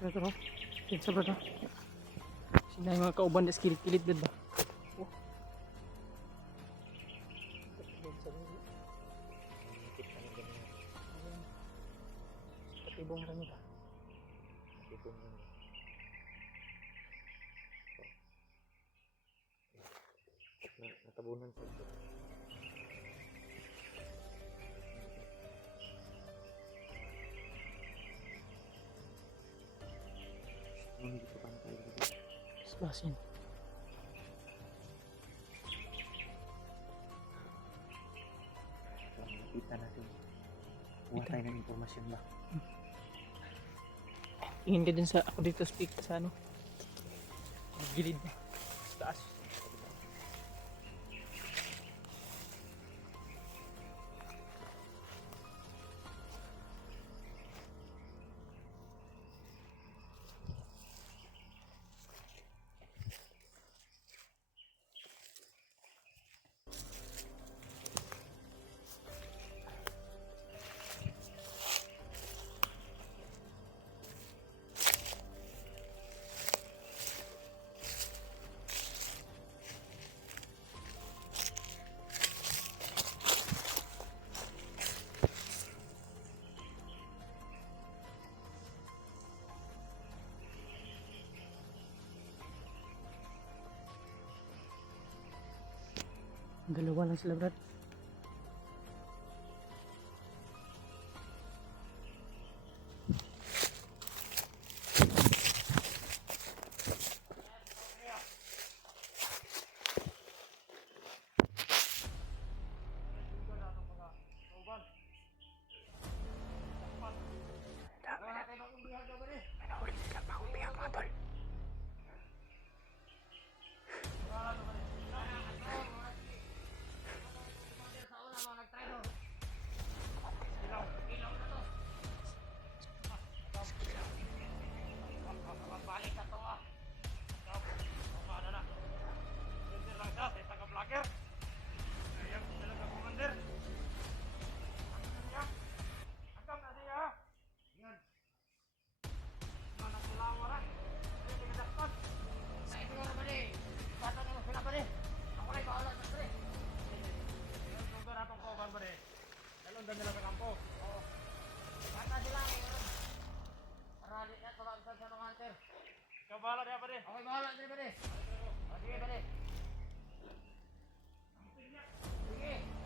Pero yun sa brada. Sila yung mga kauban na kilid-kilid ba? Oh. Patibong kami ba? Patibong kami. Natabunan sa ito. Hindi ko pantay dito. Basin. Kita natin. Kuha tayo ng informasyon ba? Tingin ka din sa ako dito speak sa ano. Gilid na. Taas. Dalawa lang sila brad. Ikaw bahala dia pare. Okay, bahala dia pare. Sige pare. Sige.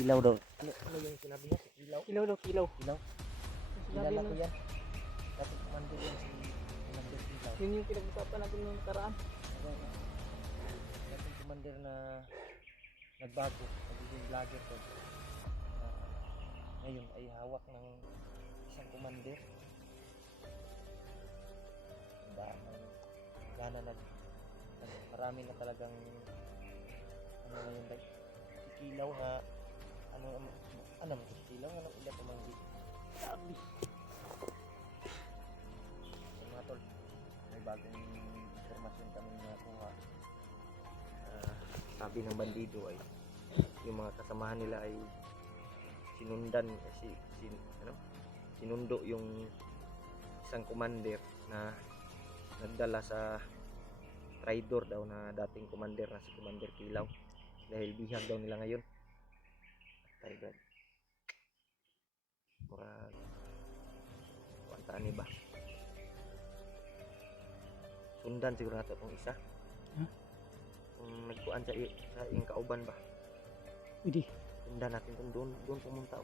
Ilaw daw. Ano yung sinabi niya? Ilaw? Kilaw daw, kilaw. Ilaw? Sinabi Kilala ko nun. yan. Dapat kumando yan si Commander Ilaw. Yun yung pinag-usapan natin nung nakaraan. Dapat commander na nagbago. Nagiging vlogger ko. Ngayon ay hawak ng isang commander. Gana marami na talagang ano ngayon dahil kilaw nga ano kilaw nga ng ilat umanggi Sabi. so, mga tol may bagong informasyon kami nakuha. Sabi ng bandido ay yung mga kasamahan nila ay sinundan sinundo yung isang commander na nagdala sa traidor daw na dating commander na si Commander Kilaw dahil bihag daw nila ngayon. Tay brad. Murag kuantaan ni ba? Sundan siguro nato kung isa. Kung nagkuan sa ing kauban ba? Pwede. Sundan natin kung doon pumunta.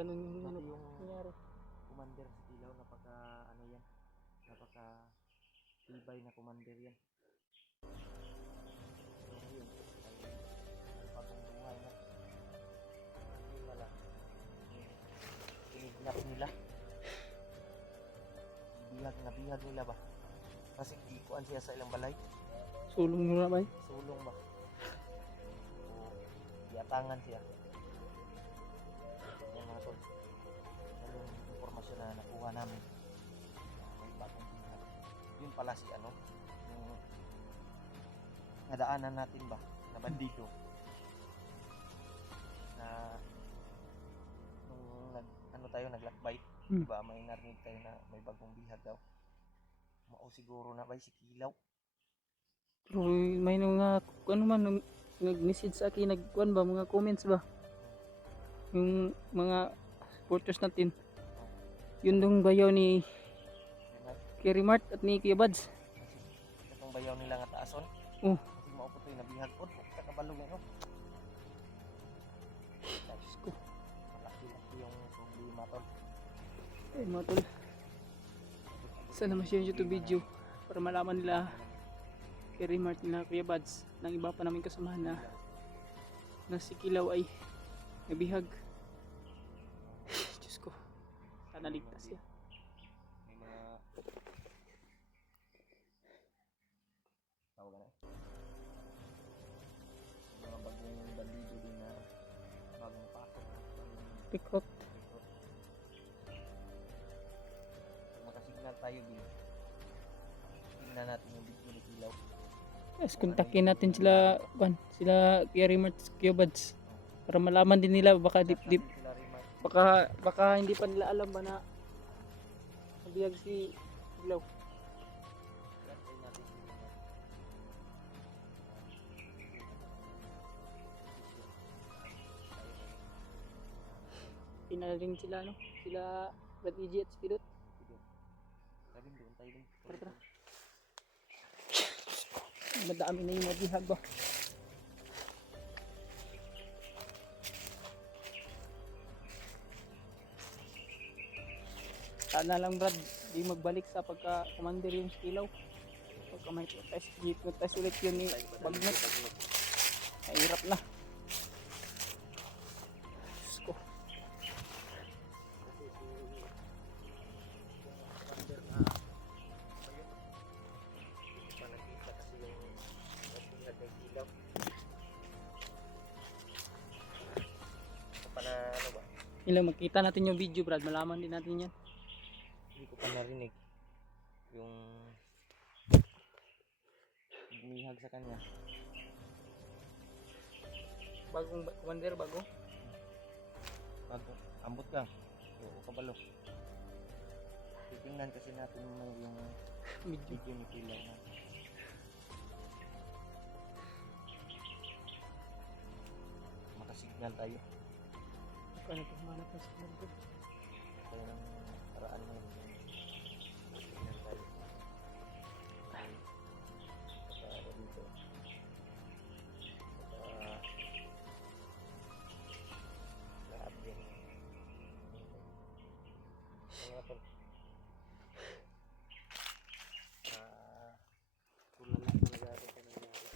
ganun yung Kasi ano, yung nangyari. commander sa Kilaw, napaka ano yan, napaka tibay na commander yan. So ngayon ay bagong buhay na. Hindi pala kinidnap nila, bihag nila ba, kasi ikuan siya sa ilang balay, Sulong mo na ba? sulong ba, o yatangan siya. Yan mga tol, yan yung impormasyon na nakuha namin. May bagong bihag. Yun pala si ano, yung nadaanan natin ba na bandido na nung ano tayo naglakbay, diba may narinig tayo na may bagong bihag daw. Mao siguro na ba si Kilaw. Pero may mga ano man nag-message sa akin, nagkuan ba mga comments ba? Yung mga supporters natin. Yun dong bayaw ni Yun na, Kerry Mart at ni Kuya Bads. kasi itong bayaw nila nga taason. Oh. Kasi mao po ito yung nabihag po. Sa kabalog no. Diyos ko. Malaki-laki yung problema tol. Ay mga tol. Sana ma-share nyo ito video para malaman nila Kerry Mart nila Kuya Bads ng iba pa namin kasamahan na si Kilaw ay nabihag. Diyos ko. Sana ligtas siya. May mga tawag na. May mga bagong bandido din na bagong pasok. Recruit. Pag makasignal tayo din, tingnan natin yung video ni Kilaw. Yes, kontakin natin sila, sila Kerry Mart, Kuya Bads para malaman din nila baka Chat dip natin sila Rimar. baka hindi pa nila alam ba na nabihag si Kilaw. Chat tayo natin si Rimar. Pinala rin sila no, sila Brad EG at Spidot. Sabi doon tayo din. Tara. Madami na yung mabihag ba. Sana lang Brad, di magbalik sa pagka-commander yung Kilaw. Pagka may protest ulit yun ni Bagnot. Mahirap na. Diyos ko. Kasi si commander na ayun, hindi pa nakita kasi yung nagbihag ng Kilaw. Pa na ano ba? Ilang makita natin yung video Brad, malaman din natin yan. Hindi ko pa narinig yung bumihag sa kanya. Bagong commander, bago. Bago, ambot ka. Oo, kabalo. Titingnan kasi natin yung Video. video ni Kilaw na makasignal tayo. Ano ito, manap na sa commander. Tayo ng paraan mo yung makasignal tayo. Saka ano dito. Saka lahat din. Mga tol. Tulala talaga rin sa nangyari.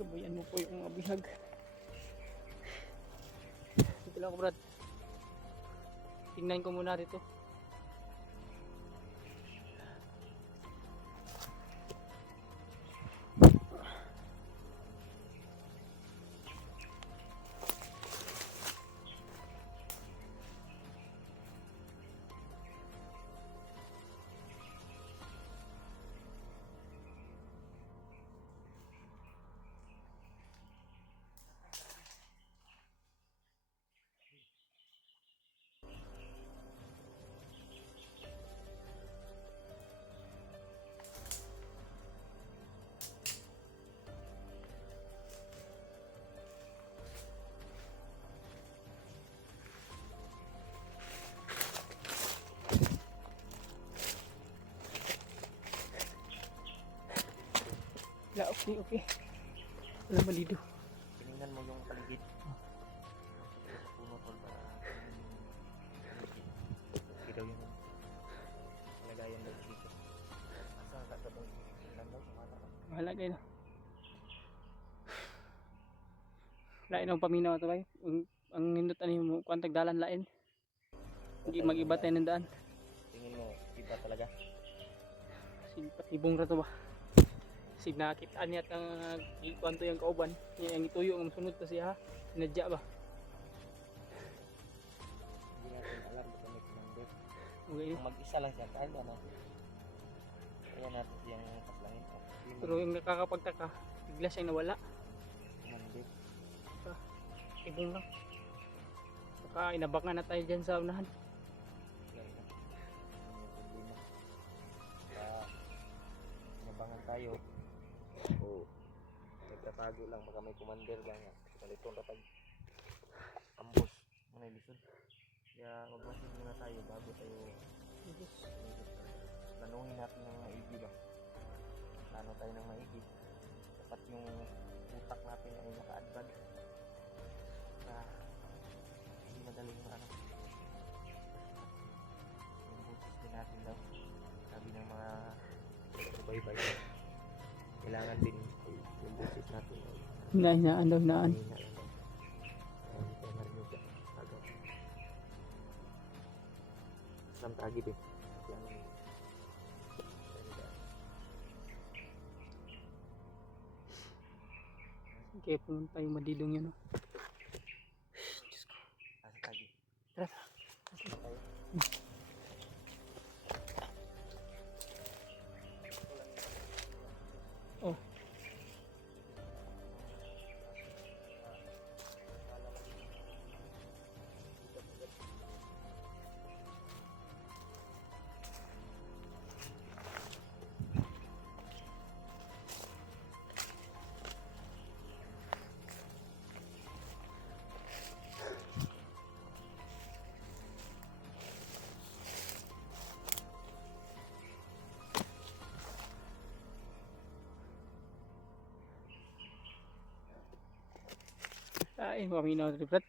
Gabayan mo po yung mga bihag. Dito lang ako Brad. Tingnan ko muna dito. Okay, okay. Wala malido. Tinignan mo yung paligid. Sa puno tol para paligid. Okay daw yung lagayan daw dito. Asa ka sa itong tingnan mo? Kumana ka. Wala kayo. Lain ang paminaw ito bay. Ang nindutan mo, kuwantag dalan lain. Hindi mag-iba tayo ng daan. Tingin mo, iba talaga. Sige, patibong ra to ba? Sige, nakitaan niya at ang kuwanto yung kauban. Yung ituyo, ang sunod pa siya ha. Sinadya ba? Hindi natin alam kung may commander. Okay. Kung mag-isa lang siya, kahit ano. Kaya natin siyang paslangin. Pero yung nakakapagtaka, bigla siyang nawala. Commander. Ibong lang. Baka inabangan na tayo dyan sa unahan. Wala na. Ano yung problema. Baka inabangan tayo. O nagtatago lang. Baka may commander lang yan. Kaliton ratag. Ambos. Manay lisod. Kaya magmasin muna tayo bago tayo sumigit. Planuhin natin ng maigi ba? Plano tayo ng maigi. Dapat yung utak natin ay naka-advance. Hindi madaling ano. Yung boses din natin daw. Sabi ng mga subaybay. Kailangan din yung boses natin. Hinaan daw, hinaan. Mahina lang daw. Hindi tayo marinig ka. Agad. Isang tagi din. Kaya naman. Kaya pumunta yung madilong yun. Asa tagi. Tara. Asa tayo. Oh. Ay, maminaw na Brad.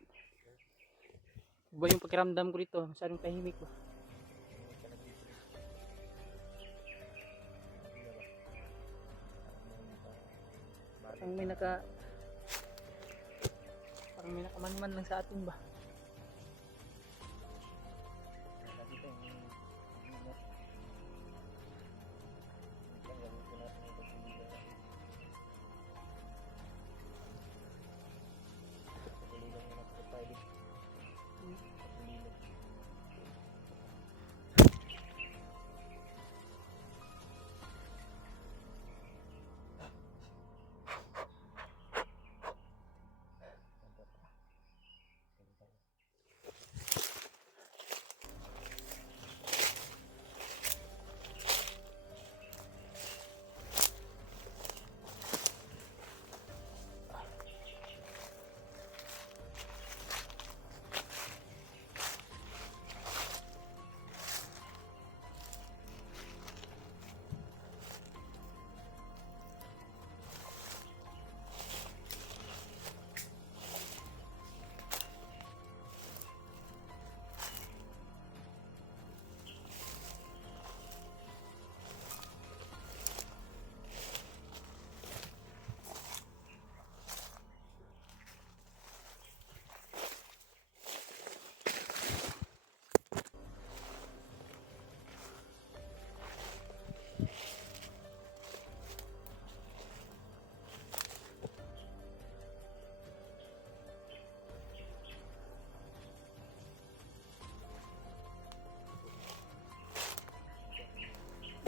Iba yung pakiramdam ko dito. Masyadong tahimik ba? Parang may parang may nakamanman lang sa atin ba?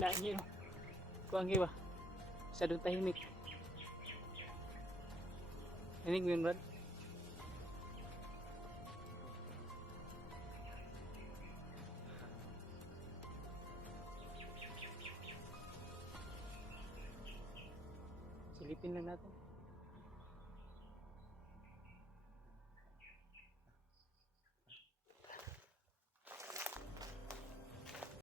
Lain yun. Kuhaan kayo ba? Masyadong tahimik. Nanig mo yun, Brad? Silipin lang natin.